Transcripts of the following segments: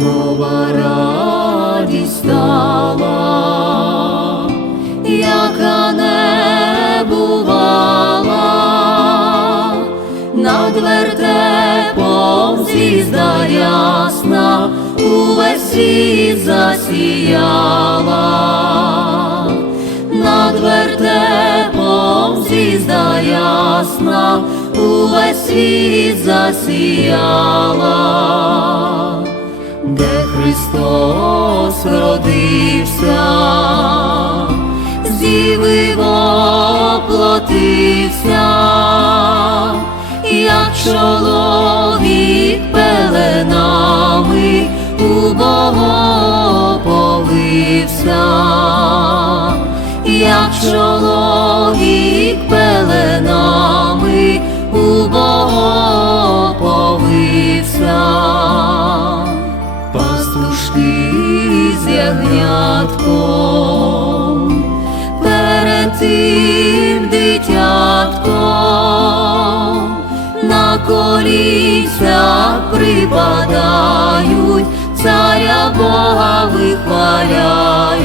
нова радість стала, яка не бувала, над вертепом звізда ясна, увесь світ засіяла, над вертепом звізда ясна. Увесь світ засіяла. Христос родився, з діви воплотився, як чоловік пеленами у Бога полився, як чоловік перед дитятком на коліця припадають, царя Бога вихваляють,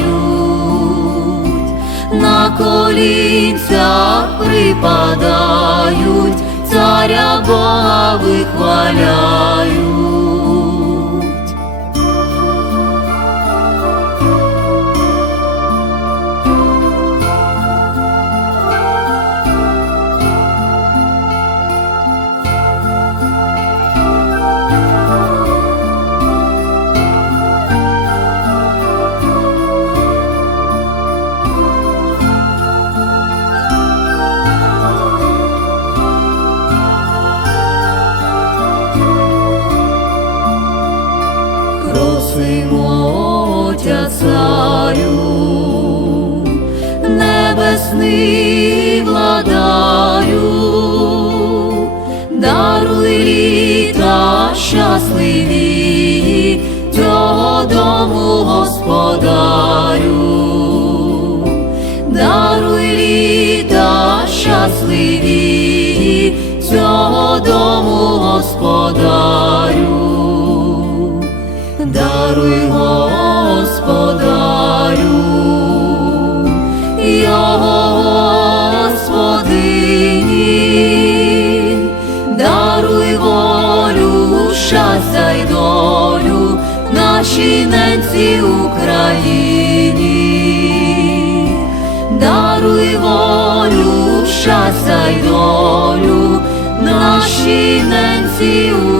на колінця припадають, царя Бога вихваляють. Просимо Отця царю, небесний владарю, даруй літа щасливі цього дому господарю, даруй літа щасливі цього дому господарю. Даруй Господарю, його Господині, даруй волю, щастя й долю нашій ненці Україні, даруй волю, щастя й долю нашій ненці Україні.